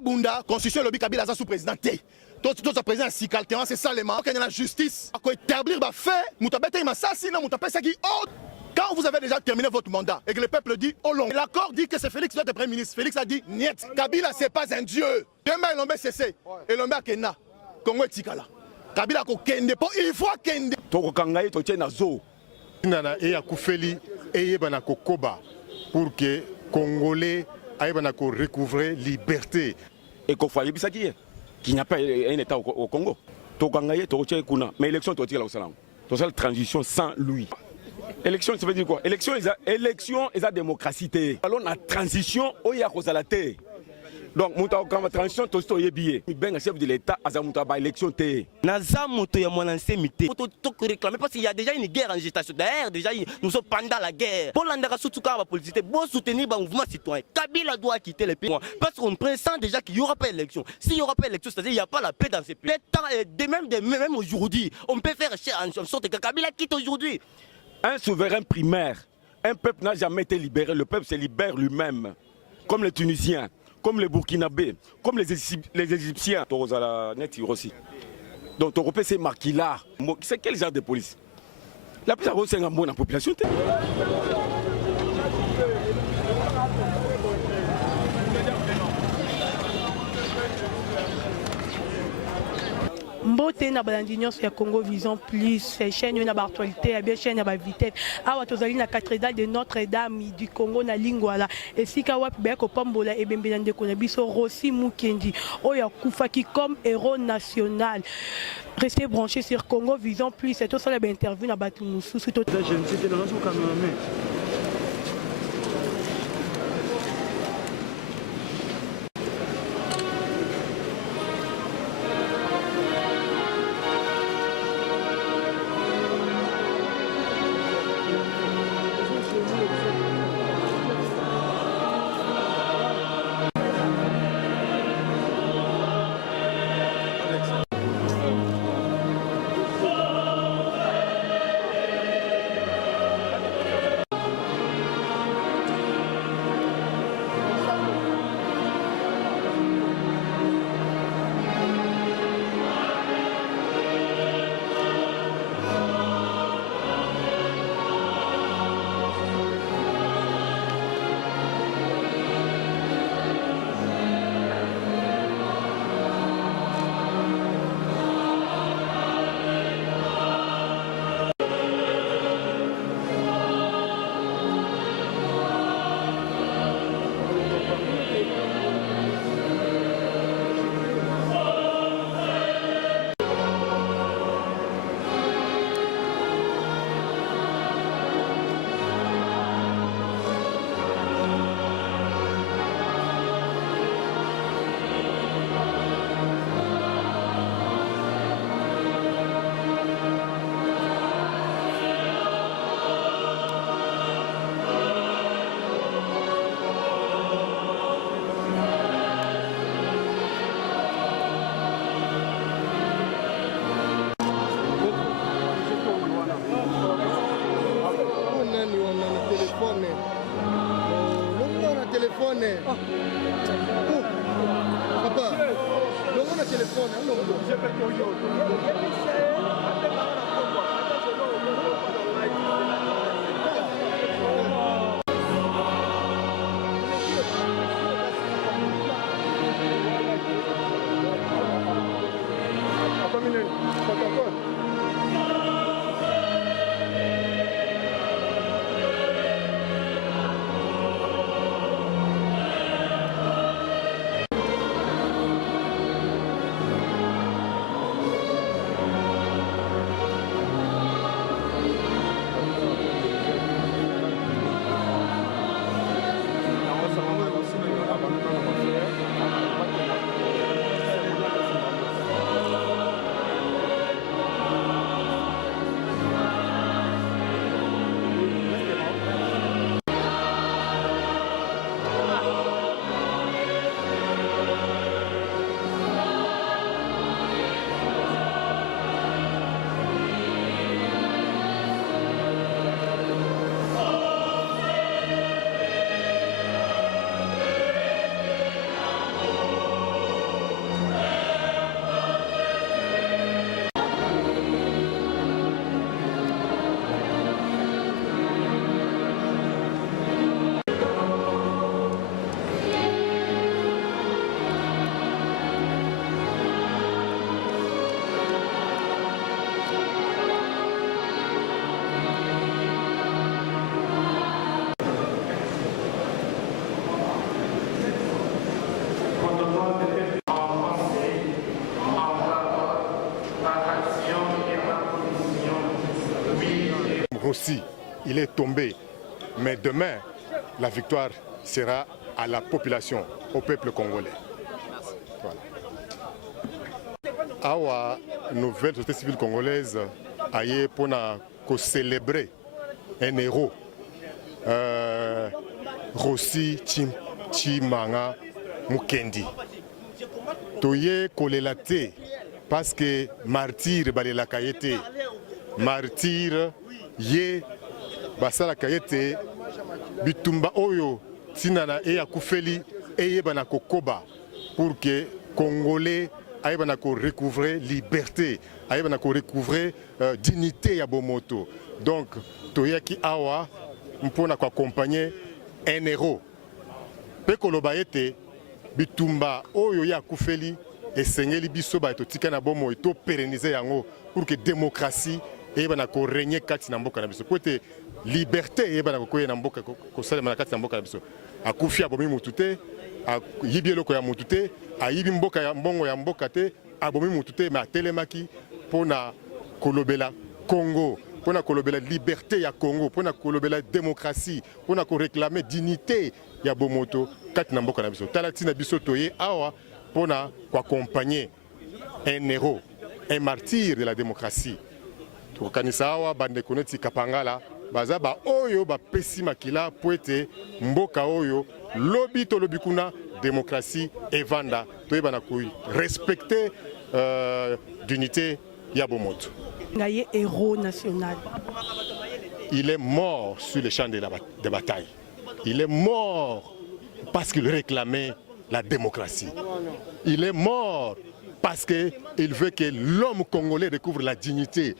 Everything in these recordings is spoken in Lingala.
Bunda, constitution lobby Kabila sous président T. Tout ce président si alternance c'est ça les mains. Quand il y a la justice, à quoi établir bah fait, Moutabete il m'a assassiné, Moutabete qui oh. Quand vous avez déjà terminé votre mandat et que le peuple dit oh long, l'accord dit que c'est Félix qui doit être Premier ministre. Félix a dit niet. Kabila c'est pas un dieu. Demain l'homme cessé et l'homme Kena. Congo Tikala. Kabila ko kende po il faut kende. Toko kangai to tena zo. Nana e akufeli e bana ko koba pour que Congolais aillent bana ko recouvrer liberté. Et qu'on fasse bisaki qu'il n'y a pas un état au Congo. Toko kangai to tena kuna. Mais élection to tira au salam. To la transition sans lui. Élection, ça veut dire quoi? Élection, et la démocratie. Alors, la transition, il y a la terre. Donc, quand la transition, tout est billet. Le chef de l'État a une élection. Naza moto ya mon ancienneté. Réclamer parce qu'il y a déjà une guerre en gestation. D'ailleurs, déjà, nous sommes pendant la guerre. Pour l'endroit surtout quand la politique, bon soutenir le mouvement citoyen. Kabila doit quitter le pays. Parce qu'on pressent déjà qu'il n'y aura pas d'élection. S'il n'y aura pas d'élection, c'est-à-dire qu'il n'y a pas la paix dans ces pays. Même aujourd'hui, on peut faire en sorte que Kabila quitte aujourd'hui. Un souverain primaire, un peuple n'a jamais été libéré, le peuple se libère lui-même, comme les Tunisiens, comme les Burkinabés, comme les Égyptiens. Donc, Européen, c'est marqué là. C'est quel genre de police? La plus grosse, c'est un bon en population. Mbote na balandinion sur Congo Vision Plus, chaîne na actualité, bien chaîne na vitesse. Awa tozali na cathédrale de Notre-Dame du Congo na Lingwala. Et si ka wapi ba ko pambola e bembelande ko na biso Rossi Mukendi, oya kufaki comme héros national. Restez branchés sur Congo Vision Plus, c'est tout ça la interview na batu mususu to. Je ne sais pas dans son cameraman. Papa, non, on a téléphone. Rossi, il est tombé. Mais demain, la victoire sera à la population, au peuple congolais. Voilà. Awa, nouvelle société civile congolaise, aïe pour célébrer un héros. Rossi Chimanga Mukendi. Toye kolelate parce que martyr balela kayete. Martyr ye basala kayete bitumba oyo tinana e akufeli e bana kokoba pour que Congolais aille bana ko recouvrer liberté, aille bana ko recouvrer dignité ya bomoto. Donc toyaki awa mpona ko accompagner un héros. Pe koloba ete bitumba oyo ya akufeli esengeli biso ba to tika na bomo to pérenniser yango pour que démocratie et bana ko régner kati na mboka na biso. Pour que liberté et bana ko koye na mboka ko salema na kati na mboka na biso. Akufi abomi mutute, yibi eloko ya mutute, ayibi mboka ya mbongo ya mboka te, abomi mutute mais atelemaki pona kolobela Congo, pona kolobela liberté ya Congo, pona kolobela démocratie, pona ko réclamer dignité ya bomoto kati na mboka na biso. Talati na biso toye awa pona ko accompagner un héros, un martyr de la démocratie. Tokanisa awa bande koneti kapangala baza ba oyo ba pesi makila poete mboka oyo lobi to lobi kuna démocratie evanda toyeba na ko respecter d'unité ya bomoto. Ngaye héros national. Il est mort sur le champ de bataille. Il est mort parce qu'il réclamait la démocratie. Il est mort parce qu'il veut que l'homme congolais découvre la dignité,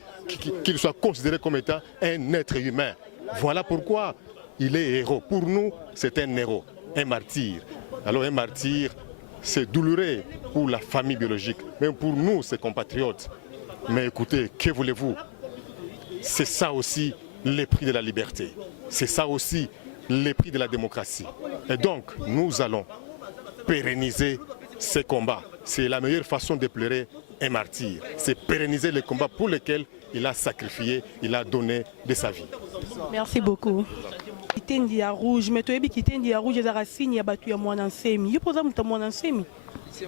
qu'il soit considéré comme étant un être humain. Voilà pourquoi il est héros. Pour nous, c'est un héros, un martyr. Alors un martyr, c'est douloureux pour la famille biologique, même pour nous, ses compatriotes. Mais écoutez, que voulez-vous? C'est ça aussi le prix de la liberté. C'est ça aussi le prix de la démocratie. Et donc, nous allons pérenniser ces combats. C'est la meilleure façon de pleurer un martyr. C'est pérenniser les combats pour lesquels il a sacrifié, il a donné de sa vie. Merci beaucoup. Kitendi ya rouge, mais tu es kitendi ya rouge, ezara signe ya batu ya mwana nsemi. Yo poza muta mwana nsemi.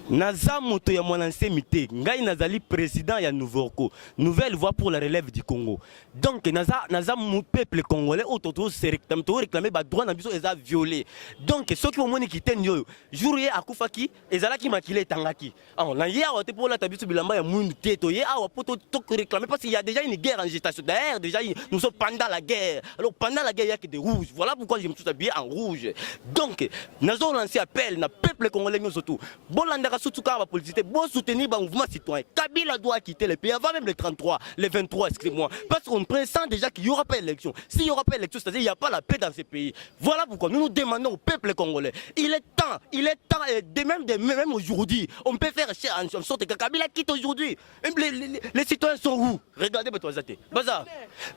Naza moto ya mwana nsemi te. Ngai nazali président ya Nouveau-Rco. Nouvelle voie pour la relève du Congo. Donc naza mon peuple congolais autour se réclamer ba droit na biso eza violé. Donc ceux qui vont moni kitendi yo jour ye akufaki ezalaki makile tangaki. Alors na hier te pour la tabiso bilamba ya mundu te to ye awa poto to réclamer parce qu'il y a déjà une guerre en gestation. D'ailleurs déjà nous sommes pendant la guerre. Alors pendant la guerre il y a que des rouges. Voilà pourquoi je me suis habillé en rouge. Donc nazo lancer appel na peuple congolais surtout. Bolandaka Soutouka va politique, bon soutenir le mouvement citoyen. Kabila doit quitter le pays avant même les 33, les 23, excusez-moi. Parce qu'on pressent déjà qu'il n'y aura pas d'élection. S'il n'y aura pas d'élection, c'est-à-dire qu'il n'y a pas la paix dans ces pays. Voilà pourquoi nous nous demandons au peuple congolais. Il est temps, même aujourd'hui, on peut faire en sorte que Kabila quitte aujourd'hui. Les citoyens sont où? Regardez Batouazate.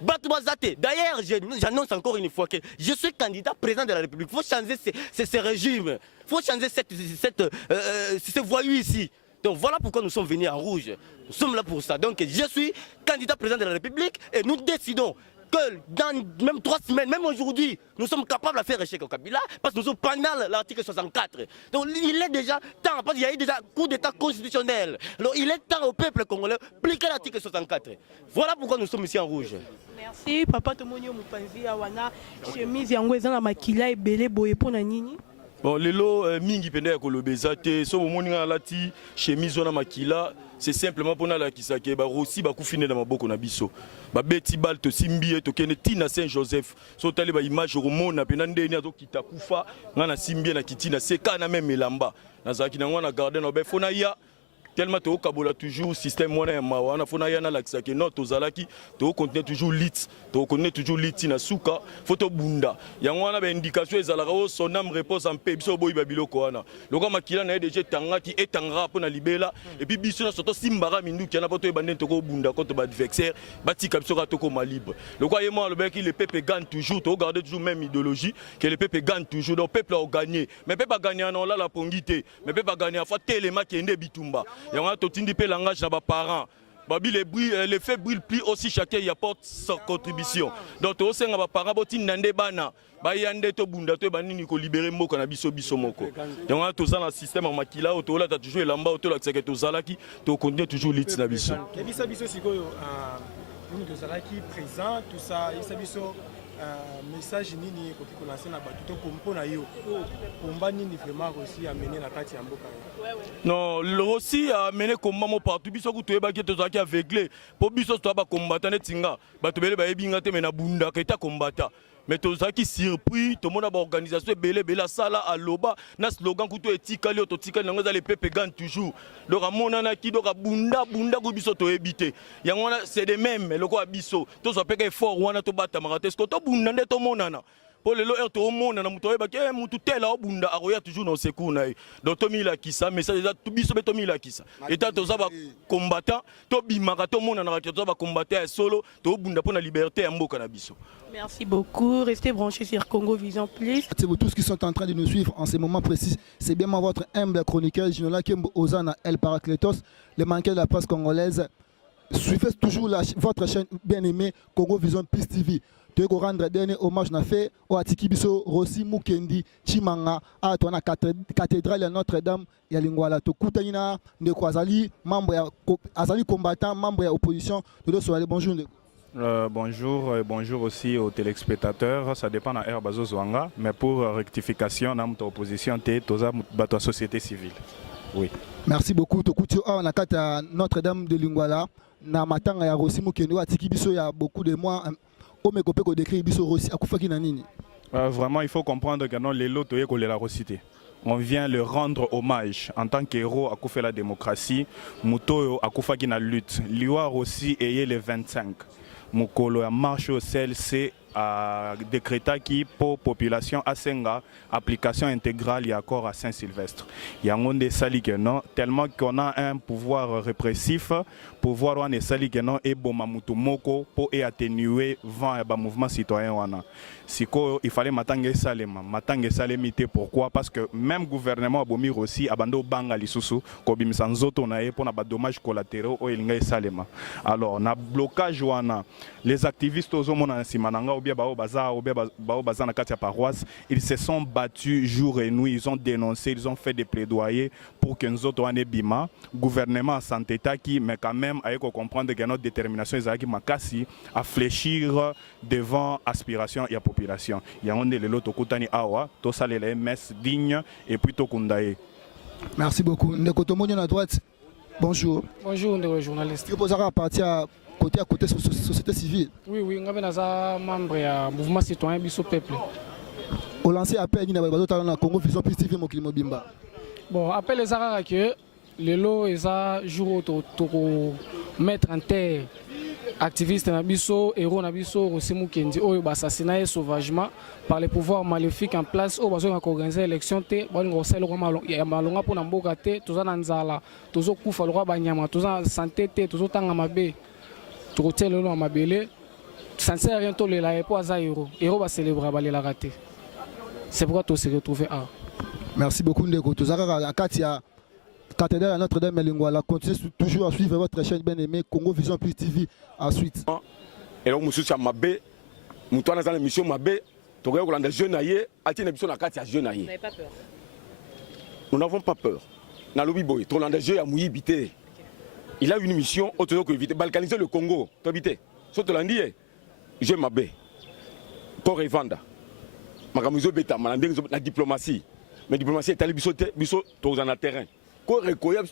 Batouazate. D'ailleurs, j'annonce encore une fois que je suis candidat président de la République. Il faut changer ce régime. Il faut changer ce voyou ici. Donc voilà pourquoi nous sommes venus en rouge. Nous sommes là pour ça. Donc je suis candidat président de la République et nous décidons que dans même 3 semaines, même aujourd'hui, nous sommes capables de faire échec au Kabila parce que nous sommes pendant l'article 64. Donc il est déjà temps, parce qu'il y a eu déjà un coup d'état constitutionnel. Alors il est temps au peuple congolais d'appliquer l'article 64. Voilà pourquoi nous sommes ici en rouge. Merci, papa Tomonio Mupanzi Awana, chemise yango eza na makila ebele boye pona nini? Bon, lelo mingi pende ya kolobeza te so bomoni nga lati chemise na makila c'est simplement pour la kisake ba Rossi ba kufine na maboko na biso ba beti bal to simbi to kene tina Saint Joseph so tali ba image romona pena ndeni azo kita kufa nga na simbi na kitina seka na même elamba nazaki na ngwana garden na be fona ya tellement to kabola toujours système wana mawana fona yana lakisa ke non tozalaki to continuer toujours lit to continuer toujours lit na suka photo bunda yango wana ba indication ezalaka o sonam repose en paix biso boyi babiloko wana loka makila na déjà tangaki etangara pona libela et puis biso na soto simbara minduki na poto ebande to ko bunda contre ba adversaire batika biso ka to ko libre loka yemo le bec le peuple gagne toujours to garder toujours même idéologie que le peuple gagne toujours donc peuple a gagné mais peuple a gagné non là la pongité mais peuple a gagné fa telema qui ende bitumba yango to tindi pe langage na ba parents babi les faits brillent plus aussi chacun y apporte sa contribution donc to senga ba parents boti ndande bana ba yande to bunda to banini ko libérer mboka na biso biso moko yango to za na système en makila to la ta toujours elamba to la que to zalaki to continuer toujours lit na biso bisa biso sikoyo nous de zalaki présent tout ça isa biso message nini ko lancer na bato to kompo na yo komba nini vraiment aussi amener na kati ya mboka non le aussi a amené combat mo partout biso ku toyeba ke tozaki aveuglé po biso to ba combattant netinga bato bele ba yebinga te mena bunda ka eta combattant mais tozaki surpris to mona ba organisation belé bela sala aloba na slogan ku to etikali to tikali nango za le peuple gagne toujours donc amona na ki donc bunda ku biso to ebité yango c'est de même loko biso to so peka effort wana to bata marate ko to bunda nde to monana pour le loer to mona na muto yeba ke mutu tela bunda aroya toujours dans secours na donc to mila kisa mais ça déjà to biso beto mila kisa eta to za ba combattant to bimaka to mona na to za ba combattant solo to bunda pour la liberté ya mboka na biso. Merci beaucoup. Restez branchés sur Congo Vision Plus. C'est vous tous qui sont en train de nous suivre en ces moments précis. C'est bien moi, votre humble chroniqueur, Ginola Kembo Ozana El Paracletos, le manqueur de la presse congolaise. Suivez toujours votre chaîne bien-aimée Congo Vision Plus TV. Tu veux rendre dernier hommage na fait au Atikibiso Rossi Mukendi Chimanga à toi na cathédrale de Notre-Dame ya Lingwala to kutanina de Kwazali membre ya azali combattant membre ya opposition de soirée bonjour. Bonjour et bonjour aussi aux téléspectateurs. Ça dépend de l'air Bazo Zwanga, mais pour rectification, dans notre opposition, tu la société civile. Oui. Merci beaucoup. Tokutio a na kata Notre-Dame de Lingwala na matanga ya Rossi Mukendi atiki biso ya beaucoup de mois au mekopeko décrit biso Rossi akufaki na nini. Vraiment, il faut comprendre que non les lots toye la recité. On vient le rendre hommage en tant qu'héros à Koufé la démocratie. Mutoyo à Koufaki na lutte. Liwa aussi ayé le 25. Mukolo ya marche au sel c'est à décréter qui pour population Asenga application intégrale et accord à Saint-Sylvestre. Il y a un monde sali que non tellement qu'on a un pouvoir répressif pouvoir on est sali que non et bon mamutu moko pour atténuer vent et mouvement citoyen wana. Siko il fallait matange salemité pourquoi parce que même gouvernement abomir aussi abando banga lisusu ko bimsanzoto na e pour na ba dommages collatéraux o elinga salema. Alors na blocage wana les activistes aux hommes simananga ou bien bao baza na kati ya paroisse ils se sont battus jour et nuit ils ont dénoncé ils ont fait des plaidoyers pour que nous autres ane bima gouvernement santé taki mais quand même avec comprendre que notre détermination ezaki makasi à fléchir devant aspiration et population il y a on est le lot okutani awa to sale la MS digne et puis to kundaye. Merci beaucoup. Ndeko Tomonyo na droite. Bonjour. Bonjour ndeko journaliste. Tu posera à partir à côté société civile. Oui, ngabe naza membre ya mouvement citoyen biso peuple. Au lancer appel ni na bazo na Congo Vision Plus TV mokili mobimba. Bon, appel les arara que le lot eza jour to mettre en terre activiste na biso héros na biso Rossi Mukendi oyo assassiné sauvagement par les pouvoirs maléfiques en place au bazo organiser élection te balingo sel ko malonga pona mboka te toza na nzala tozo kufa lokwa banyama toza santé te tozo tanga mabe tokotia lelo mabele ça ne sert à rien to le la po aza héros ba célébrer ba la raté c'est pourquoi to se retrouver à. Merci beaucoup ndeko tozaka la katia cathédrale à Notre-Dame de Lingwala. Continuez toujours à suivre votre chaîne bien-aimée Congo Vision Plus TV ensuite. Et donc, monsieur Mabé, nous sommes dans l'émission Mabé, tu regardes les jeunes aïeux, à l'émission Katia jeunes aïeux. Vous n'avez pas peur? Nous n'avons pas peur. Dans le Biboy, tu as des jeux à mouiller bité. Il a une mission autre que éviter, balkaniser le Congo. Tu habites. Ce que tu l'as dit, je Mabé. Corps et Vanda. Magamuzo Beta, la diplomatie. Mais la diplomatie est allée bisoter, biso, tu es en terrain. Corps et Koya,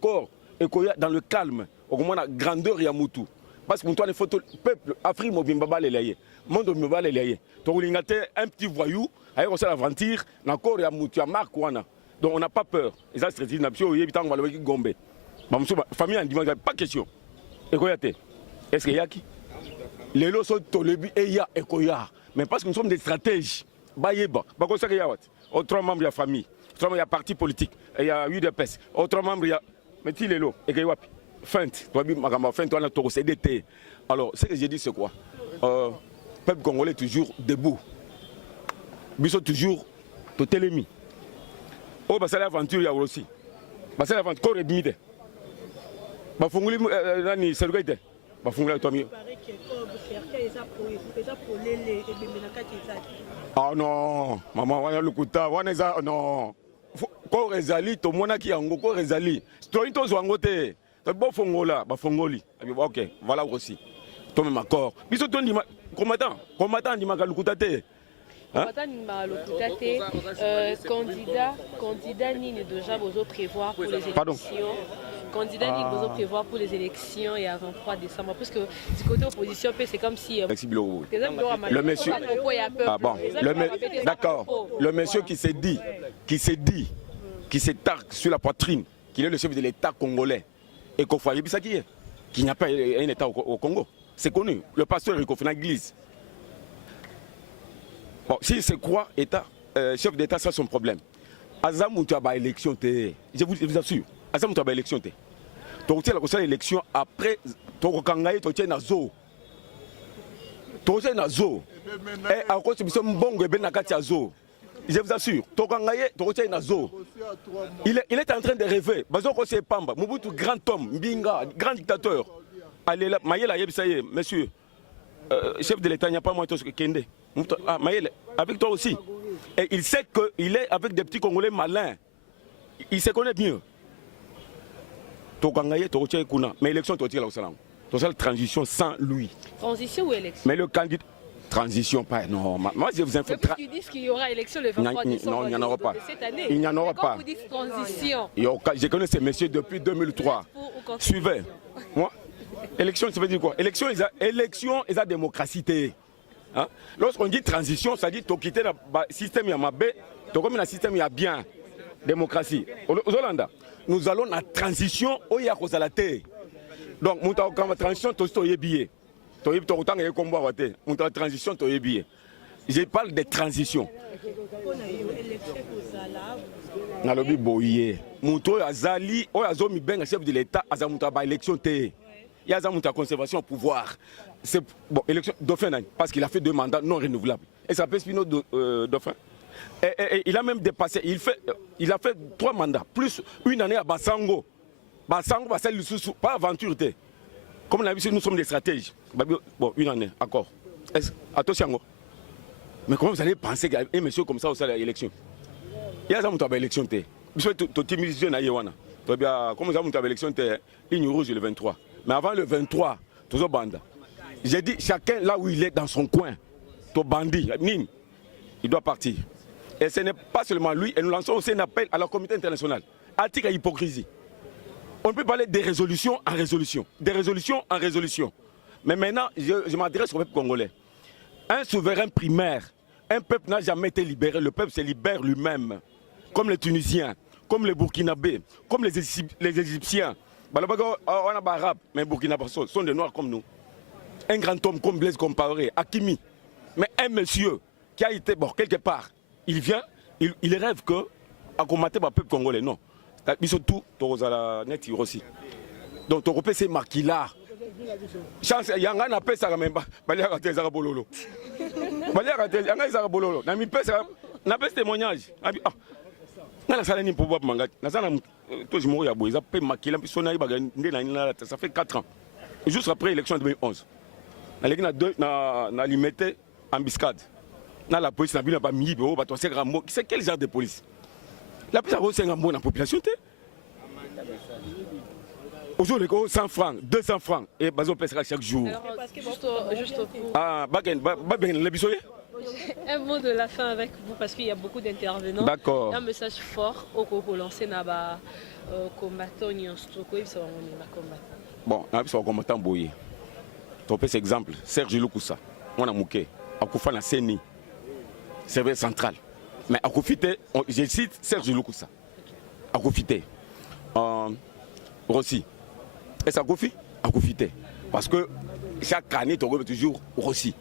corps et Koya dans le calme, au moins la grandeur ya mutu. Parce que pour toi, les photos, peuple, Afrique, Mobimba, les laïers, monde Mobimba, les laïers. Tu as un petit voyou, avec aussi l'aventure, encore ya mutu, ya marque, donc on n'a pas peur. Et ça, c'est une option, il y a un gombe. famille en dimanche, pas question. Et quoi est-ce qu'il y a qui? Les lots sont au début et il y a et quoi y a. Mais parce que nous sommes des stratèges. Bayeba, bah ça qu'il y a autrement membres il y a famille, autrement il y a parti politique, il y a UDPS, autrement membres il y a mais les lots et qu'il y a feinte, toi bien ma feinte toi na toro CDT. Alors ce que j'ai dit c'est quoi? Peuple congolais toujours debout. Biso toujours totelemi. Oh bah c'est l'aventure il y a aussi. Bah c'est l'aventure corps edmide. Bah funguli nani serugite. Bah fungula toi mieux. Ah non, maman wana lukuta wana eza non. Ko rezali to mona ki yango ko rezali. To into zwango te. To bo fongola, ba fongoli. OK, voilà aussi. To même accord. Biso to ndima combattant ndima ka lukuta te. Candidat nini déjà vous prévoir pour les élections. Pardon. Candidat nini vous prévoir pour les élections et à 23 décembre parce que du côté opposition c'est comme si le monsieur d'accord, le monsieur qui s'est targue sur la poitrine qu'il est le chef de l'État congolais et qu'on voit qu'il n'y a pas un État au Congo. C'est connu. Le pasteur Rico fait une église. Bon, si c'est quoi État, chef d'État, ça c'est son problème. Azam tu as élection, je vous assure. Azam tu as élection. Tu as l'élection après, tu as kangaye, tu as nazo. Tu as nazo. Et à cause de ce bon ben nakati zo. Je vous assure, tu as kangaye, tu as nazo. Il est en train de rêver. Bazoko c'est Pamba, Mobutu grand homme, Mbinga, grand dictateur. Allez là, Mayela Yebsaye, monsieur. Chef de l'État, il n'y a pas moins de Kende. Ah, Maël, avec toi aussi. Et il sait qu'il est avec des petits Congolais malins. Il se connaît mieux. Mais l'élection, tu as la transition sans lui. Transition ou élection? Mais le candidat. Transition, pas. Non, moi je vous informe. Ils disent qu'il y aura élection le 23 décembre. Non, il n'y en aura pas. Cette année. Il n'y en aura pas. Quand vous dites transition. Je connais ces messieurs depuis 2003. Suivez. Moi. Élection, ça veut dire quoi? Élection, et la démocratie. Hein? Lorsqu'on dit transition, ça dit que tu quittes le système, il y a ma baie, tu comme le système, il y a bien démocratie. Aux Hollande, nous allons la transition où il y a cause à la terre. Donc, quand la transition, tu es billet. Tu es autant que combat. La transition, tu es billet. Je parle de transition. Dans le but, boyé. Mouto Azali, Oyazomi Ben, chef de l'État, Azamuta, élection. Il y a une conservation au pouvoir. C'est bon, élection Dauphin, parce qu'il a fait 2 mandats non renouvelables. Et ça peut Spino Dauphin. Et il a même dépassé, il a fait 3 mandats, plus une année à Bassango. Bassango, pas aventure. Comme on a vu, nous sommes des stratèges. Bon, une année, accord. Attention. Mais comment vous allez penser qu'un monsieur comme ça au sein de l'élection? Il y a une élection. Comment ça, une élection? Ligne rouge le 23. Mais avant le 23, toujours banda. J'ai dit, chacun là où il est dans son coin, ton bandit, il doit partir. Et ce n'est pas seulement lui, et nous lançons aussi un appel à la communauté internationale. Article à hypocrisie. On peut parler des résolutions en résolution. Des résolutions en résolution. Mais maintenant, je m'adresse au peuple congolais. Un souverain primaire, un peuple n'a jamais été libéré. Le peuple se libère lui-même. Comme les Tunisiens, comme les Burkinabés, comme les Égyptiens. On a des Arabes, mais les Burkinabés sont des Noirs comme nous. Un grand homme comme Blaise Compaoré, Hakimi. Mais un monsieur qui a été quelque part, il vient, il rêve que à combattre le peuple congolais. Non. Ils sont tous la net aussi. Donc, tu repères ces marquis-là. Chance, il y a un appel, ça même pas. Il y a un Zarabololo. Il y a un Zarabololo. Il y a un témoignage. Ça fait 4 ans. Juste après l'élection de 2011. On a limité embuscade. La police n'a pas mis. C'est quel genre de police? La police a dans la population. Aujourd'hui, 100 francs, 200 francs. Et Bazo pèsera chaque jour. Juste pour... Ah, un mot de la fin avec vous parce qu'il y a beaucoup d'intervenants. D'accord. Un message fort au Coco lancé dans le combattant. Bon, on a un combattant boyé. Tu peux exemple, Serge Lukusa, on a mouké, à Koufa na Seni, serveur central. Mais à Koufité, je cite Serge Lukusa. À Koufité. Rossi. Et ça Kofi a profité. Parce que chaque année, tu as toujours Rossi.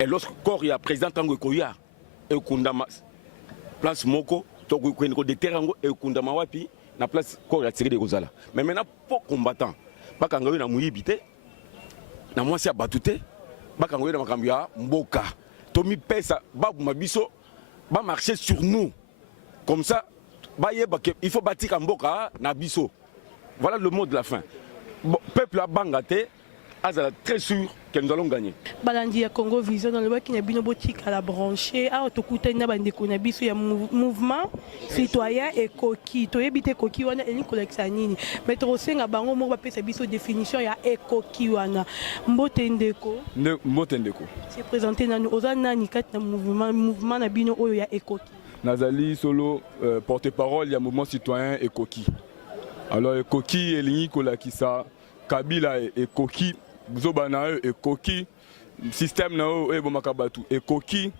Et lorsque il y a président Tango Koya, et Kundama, place Moko, tu as des terrains et Kundama Wapi, na place Kor ya tiré de Rosala. Mais maintenant, pour combattant, pas quand on a mouillé bité, na moi c'est abattuté, pas quand on a Makambia, Mboka, Tomi Pesa, Babou Mabiso, va marcher sur nous. Comme ça, il faut bâtir Mboka, Nabiso. Voilà le mot de la fin. Bon, peuple a bangaté, très sûr que nous allons gagner. Balandi ya Congo Vision dans le web qui n'a bino boutique à la brancher a autokuta na bande ko na biso ya mouvement citoyen et coquille to ebité coquille wana eli collection nini mais to senga bango mo ba pesa biso définition ya coquille wana mbote ndeko c'est présenté na nous oza nani kat na mouvement na bino oyo ya coquille Nazali solo porte-parole ya mouvement citoyen et coquille. Alors coquille elingi kolakisa Kabila et coquille Zobana et coquille système nao et bomakabatu et coquille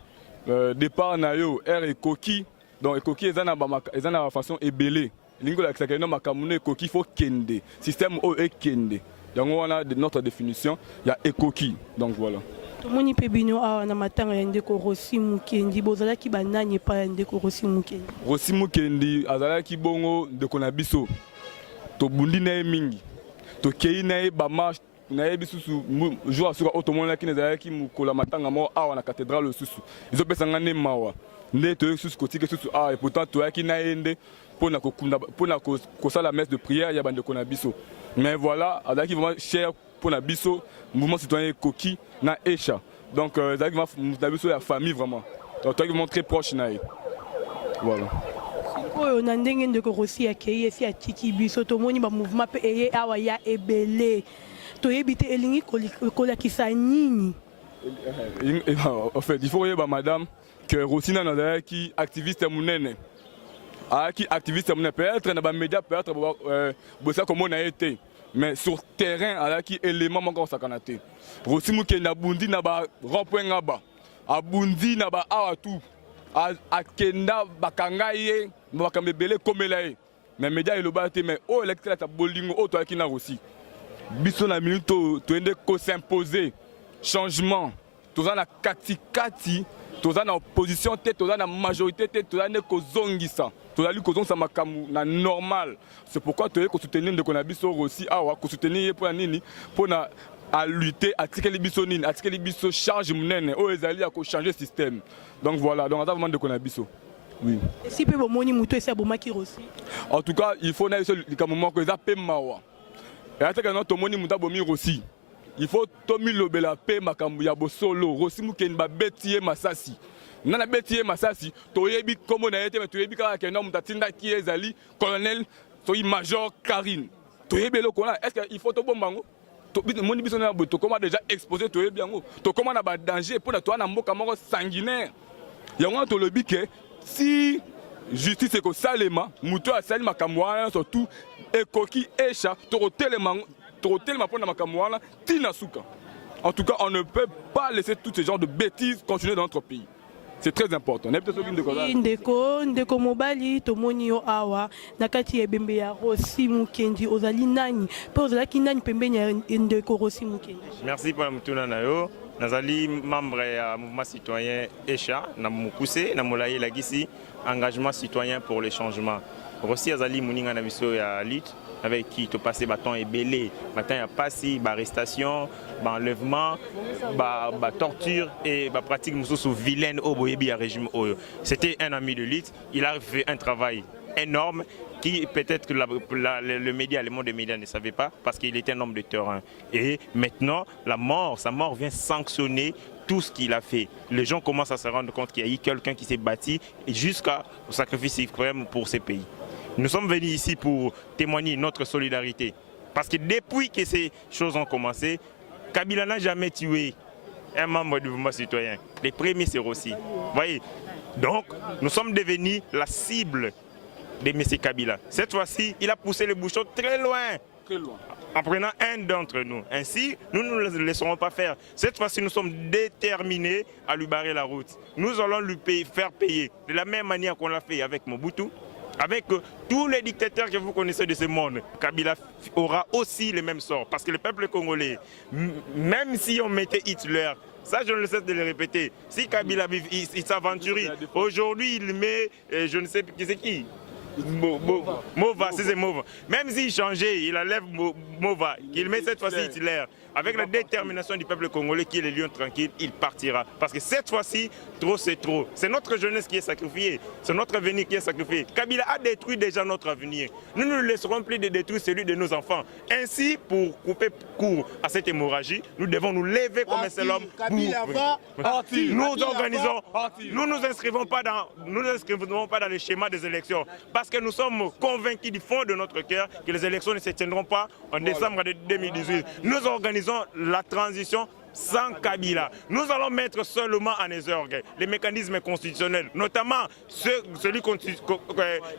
départ nayo R et coquille donc et coquille ezana façon ébélé lingo la kisaka no makamune coquille faut kende système o et kende yango wana de notre définition il y a et coquille donc voilà tomoni pe bino awa na matanga ya ndeko Rossi Mukendi bozala ki banani pa ndeko Rossi Mukendi azala ki bongo ndeko na biso to bundi na mingi to kei na ba marche na bisusu jour sur automona ki nezala ki mukola matanga mo awa na cathédrale susu izo pesa ngane mawa nde to susu kotike susu awa et pourtant to yaki na ende pona kokunda pona ko sala messe de prière ya bande ko na biso mais voilà azaki vraiment cher pour la biso mouvement citoyen coquille na Echa donc azaki na biso ya famille vraiment donc toi qui montre très proche na voilà. Oyo na ndenge ndeko Rossi akei esi atiki biso tomoni ba mouvement pe eye awa ya ebele to yebite elingi kolakisa nini en fait il faut yeba madame que Rossi na nazala ki activiste munene qui activiste munene peut-être na ba média peut-être bossa comme on a été mais sur terrain ala ki élément moko sakanate Rossi Mukendi na bundi na ba rond-point ngaba abundi na ba awa tout akenda bakanga ye bakambebele komela ye mais média eloba te mais o électeur ta bolingo o to akina Rossi biso na minute to ende ko s'imposer changement toza na katikati toza na opposition te toza na majorité te toza ne ko zongisa tozali ko zongisa makamu na normal c'est pourquoi toye ko soutenir ndeko na biso Rossi awa ko soutenir pour nini pour na à lutter à tikeli biso nini à tikeli biso charge munene o ezali ya ko changer système donc voilà donc ata vraiment ndeko na biso. Oui. Et si peut bomoni muto esi abomaki Rossi. En tout cas, il faut na biso likamoma ko eza pe mawa. Et ata kana to moni muta bomi Rossi. Il faut tomi lobela pe makambu ya bosolo Rossi Mukendi ba betiye masasi. Nana betiye masasi to yebi komo na yete mais to yebi ka kena mutatinda ki ezali colonel soyi major Karine. To yebi lo kona est-ce qu'il faut to bombango? Moni biso na to comment déjà exposé to yebi yango. To comment na ba danger pour na to na mboka moko sanguinaire. Yango to lobi ke si justice est salema, muto a sali makamwana surtout et coquille Echa torotelema pour na makamwana tina suka. En tout cas, on ne peut pas laisser tous ces genres de bêtises continuer dans notre pays. C'est très important. Ndeko mobali tomoni yo awa nakati ebembe ya Rossi Mukendi ozali nani pe ozalaki nani pembeni ya ndeko Rossi Mukendi. Merci pour la mutuna na yo. Nazali membre ya mouvement citoyen Echa na mukuse na molaye lagisi engagement citoyen pour le changement. Rossi azali muninga na biso ya lutte avec qui tu passé bâton et belé matin ya passi arrestation enlèvement torture et pratique mususu vilaine au boyebi régime oyo. C'était un ami de lutte, il a fait un travail énorme qui peut-être que le média, le monde des médias ne savait pas parce qu'il était un homme de terrain. Et maintenant, sa mort vient sanctionner tout ce qu'il a fait. Les gens commencent à se rendre compte qu'il y a eu quelqu'un qui s'est bâti jusqu'au sacrifice extrême pour ces pays. Nous sommes venus ici pour témoigner notre solidarité. Parce que depuis que ces choses ont commencé, Kabila n'a jamais tué un membre du mouvement citoyen. Les premiers, c'est Rossi. Vous voyez? Donc, nous sommes devenus la cible de M. Kabila. Cette fois-ci, il a poussé le bouchon très loin. En prenant un d'entre nous. Ainsi, nous ne le laisserons pas faire. Cette fois-ci, nous sommes déterminés à lui barrer la route. Nous allons lui faire payer de la même manière qu'on l'a fait avec Mobutu, avec tous les dictateurs que vous connaissez de ce monde, Kabila aura aussi le même sort. Parce que le peuple congolais, même si on mettait Hitler, ça je ne cesse de le répéter, si Kabila il s'aventurait, aujourd'hui il met, je ne sais plus c'est qui, Mova, c'est Mova. Même s'il changeait, il enlève Mova, qu'il met cette fois-ci Hitler. Avec la détermination du peuple congolais qui est le lion tranquille, il partira. Parce que cette fois-ci, trop c'est trop. C'est notre jeunesse qui est sacrifiée. C'est notre avenir qui est sacrifié. Kabila a détruit déjà notre avenir. Nous ne laisserons plus de détruire celui de nos enfants. Ainsi, pour couper court à cette hémorragie, nous devons nous lever comme un seul homme. Nous organisons, nous ne nous inscrivons pas dans le schéma des élections. Parce que nous sommes convaincus du fond de notre cœur que les élections ne se tiendront pas en décembre 2018. Nous organisons la transition sans Kabila. Nous allons mettre seulement en exergue les mécanismes constitutionnels, notamment celui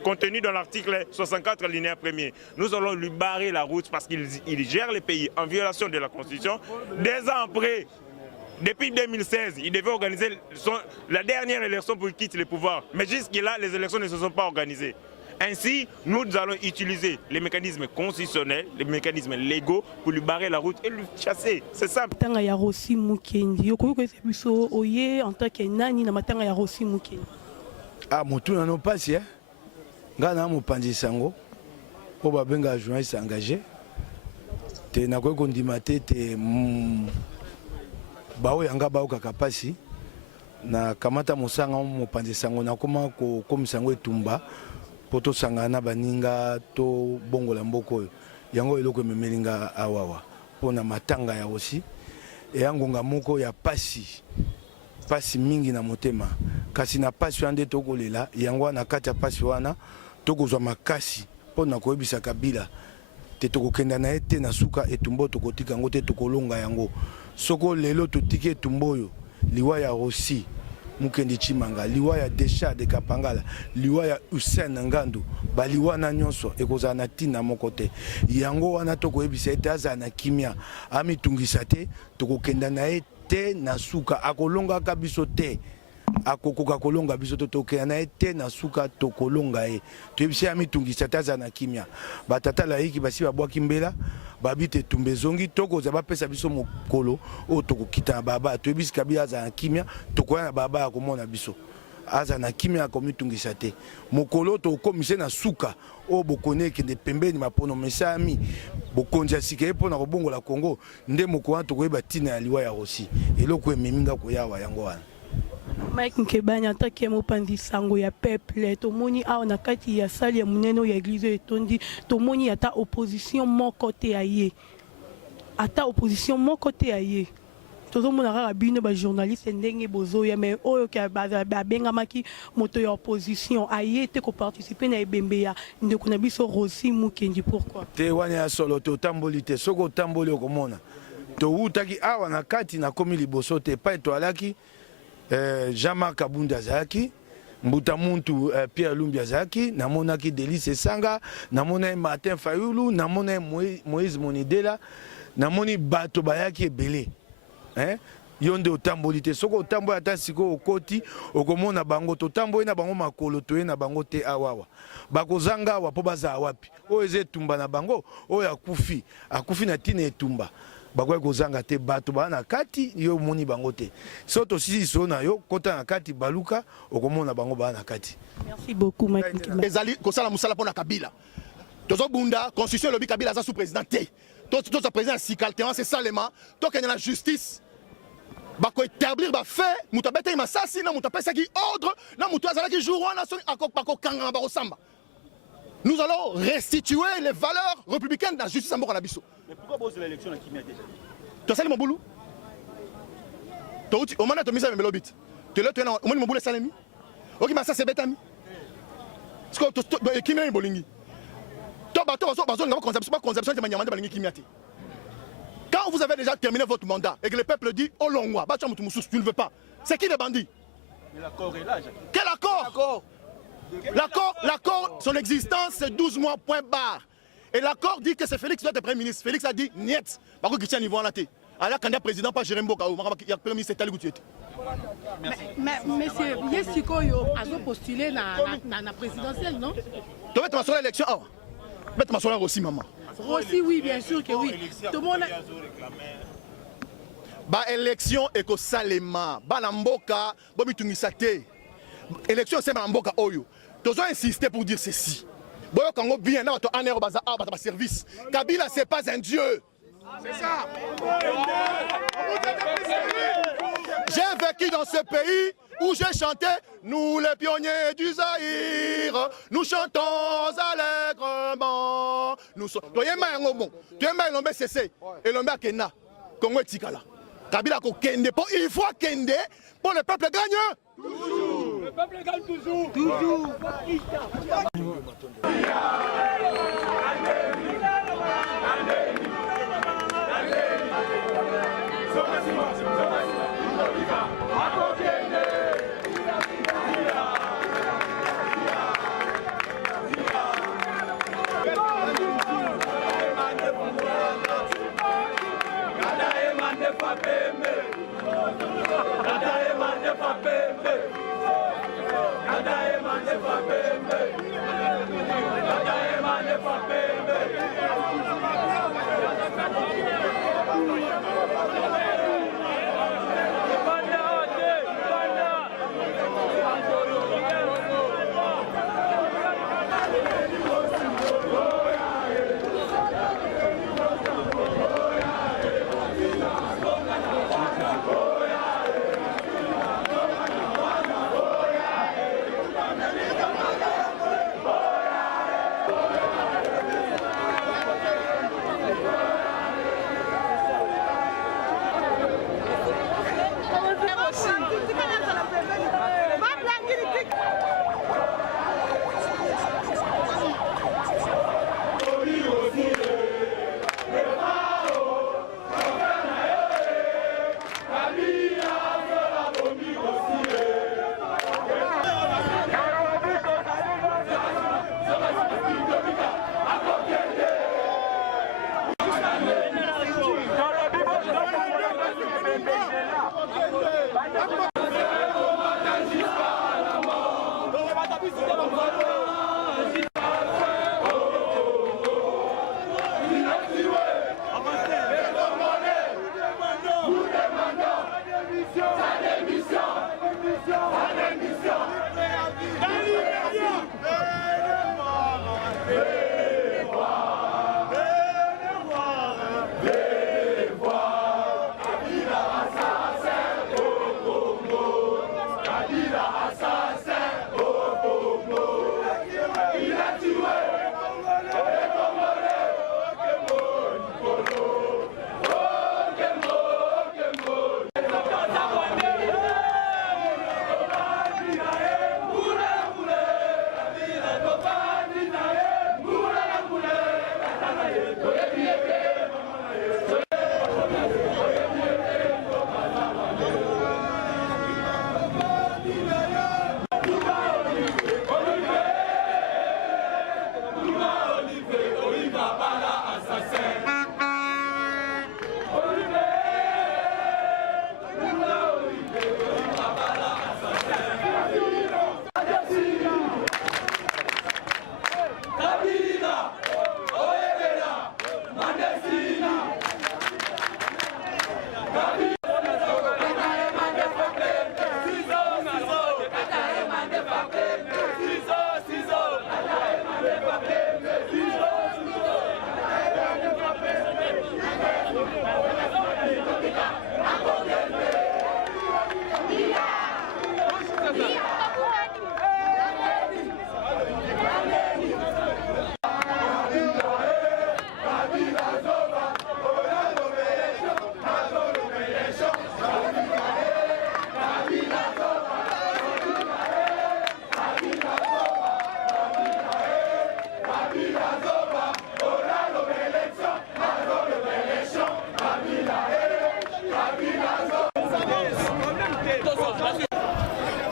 contenu dans l'article 64 alinéa 1er. Nous allons lui barrer la route parce qu'il gère le pays en violation de la Constitution. 2 ans après, depuis 2016, il devait organiser la dernière élection pour qu'il quitte le pouvoir. Mais jusque-là, les élections ne se sont pas organisées. Ainsi, nous allons utiliser les mécanismes constitutionnels, les mécanismes légaux pour lui barrer la route et lui chasser. C'est simple. Matanga ya Rossi Mukendi. Okoyo ko biso oye en tant que nani na matanga ya Rossi Mukendi. Ah motu na no pasi hein. Ngana mo panzi sango. Po ba benga journaliste engagé. Te na ko kondima te bao yanga bao kaka pasi. Na kamata mosanga mo panzi sango na koma ko komisango etumba. Poto sangana baninga to bongola mboko yango eloko memelinga awawa pona matanga ya aussi e yangonga moko ya pasi mingi na motema kasi na pasi ande tokolela yango na kati ya pasi wana tokozwa makasi pona koyebisa Kabila te tokokenda na ete na suka etumbo tokotika yango te tokolonga yango soko lelo totiki etumbo oyo liwa ya Rossi Mukendi Chimanga, liwa ya Desha de Kapangala, liwa ya Hussein Ngandu, baliwa na nyonso ekoza na tina moko te. Yango wana toko ebisa ete aza na kimia, ami tungisa te, toko kenda na ete na suka akolonga ka biso te. Akokoka kolonga biso to tokenda na ete na suka tokolonga e. To ebisa ami tungisa te aza na kimia. Batata laiki basi babwaki mbela. Babite tumbezongi toko za bapesa biso mokolo o toko kita baba to ebisi Kabila za na kimia tokoya na baba akomona biso aza na kimia akomitungisa te mokolo to komise na suka o bokone kende pembeni mapono mesami bokonja sike pona kobongola Kongo nde mokolo to koyeba tina ya liwa ya Rossi eloko ememinga koyawa yango wana. Mike Nkebani en tant que mopanzi sango ya peuple tomoni a na kati ya sali ya muneno ya église etondi tomoni ata opposition mon côté aye ata opposition mon côté aye tozomona kaka bino ba journaliste ndenge bozoya mais oyo ka babengamaki moto ya opposition aye te ko participer na ebembe ya ndeko na biso Rossi Mukendi. Pourquoi te wana ya solo to tamboli te soko tamboli okomona to utaki awa na kati na komi liboso te pa etwalaki Jean-Marc Abunda Azaki, Mbuta Muntu Pierre Lumbi Azaki, namonaki Delice Sanga, namona Martin Fayulu, namona Moïse Monidela, namoni bato bayaki ebele. Yonde otambolite soko otambo ata siko okoti okomona bango totambo na bango makolo toye na bango te awawa. Bakozanga wa po baza wapi. O eze tumba na bango, o akufi na tine etumba. Bakoy kozanga te bato bana kati yo moni bango te soto sisi sona yo kota na kati baluka okomona bango bana kati. Merci beaucoup Mike Nkebani. Ezali kosala musala pona Kabila tozo bunda constitution lobi Kabila za sous président te to sa président sikaltean c'est salement to kenya la justice bako établir ba fait mutabeta masasi na mutapesa ki ordre na mutu azala ki jour wana so akoko kanga ba osamba. Nous allons restituer les valeurs républicaines de la justice à Mokanabiso. Mais pourquoi bosser l'élection qui m'a déjà? Tu as salé mon boulot? Tu as dit, tu as mis ça dans le bit. Tu as dit, mon boulot est salé. Ok, mais ça c'est bête. Parce que qui m'a dit bolingi? Quand vous avez déjà terminé votre mandat et que le peuple dit, oh l'ongwa, tu ne veux pas. C'est qui les bandits? Mais l'accord est là. Quel accord? L'accord, son existence, c'est 12 mois, point barre. Et l'accord dit que c'est Félix qui doit être Premier ministre. Félix a dit, niet. Par contre, Christian Yvon l'a été. ala candidat président pas Jérôme Boka il y a premier ministre Tali Goutier. Mais monsieur, Yesikoyo a postulé na présidentielle, non? Tu veux te sur l'élection? Ah, tu veux te sur Rossi, maman. Rossi, oui, bien sûr que oui. Tout le monde. Ba élection eko salema, ba namboka, bo mitungisa te. Élection c'est ba namboka oyo. Tu dois insister pour dire ceci. Boyo Kango bien na to anero baza a ba service. Kabila c'est pas un dieu. C'est ça. J'ai vécu dans ce pays où j'ai chanté nous les pionniers du Zaïre, nous chantons allègrement. Nous sommes. Tu es maïngo bon. Tu es maïngo cessé et l'homme Kena. Congo Tikala. Kabila ko kende pour il faut kende pour le peuple gagne. Toujours. Le peuple gagne toujours. Toujours.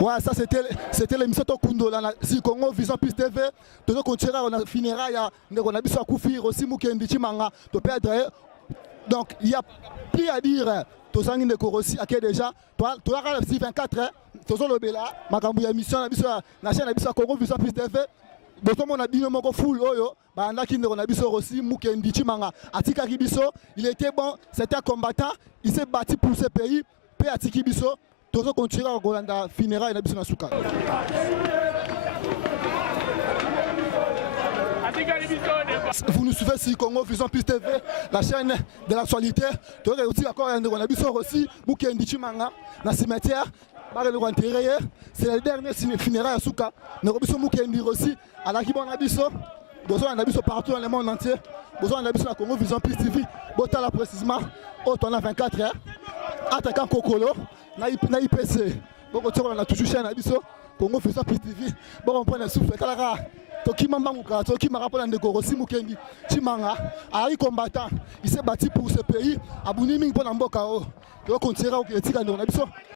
Ouais, ça c'était l'émission Tokundo là, si Congo Vision Plus TV, tu continuer on a funérailles, on a biso Koufi aussi Mukendi Chimanga, tu perdre Donc il y a plus à dire. Tozangi ndeko Rossi ake déjà toi la 24 tozo lobela makambu ya mission na biso na chaîne na biso Congo Vision Plus TV boto mona bino moko full oyo ba andaki ndeko na biso Rossi Mukendi Chimanga atikaki biso. Il était bon, c'était un combattant, il s'est battu pour ce pays pe atiki biso tozo continuer à kolanda funérailles na biso na suka. Vous nous suivez sur Congo Vision Plus TV, la chaîne de l'actualité. Tu aurais aussi encore un de aussi, Mukendi Chimanga, dans le cimetière. C'est le dernier funéraire à Souka. Nous avons Mukendi aussi, à la Kibon Abisso, besoin d'Abisso partout dans le monde entier. Besoin d'Abisso à Congo Vision Plus TV. Botala précisément, au temps 24 heures. Attaquant Kokolo, na IPC. Bon, on a toujours chaîne Abisso, Congo Vision Plus TV. Bon, on prend le souffle. Tokima Mamuka, Tokima rappelle ndeko Rossi Mukendi Chimanga, ari combattant, il s'est battu pour ce pays, abuni ming pour Namboka, il va continuer à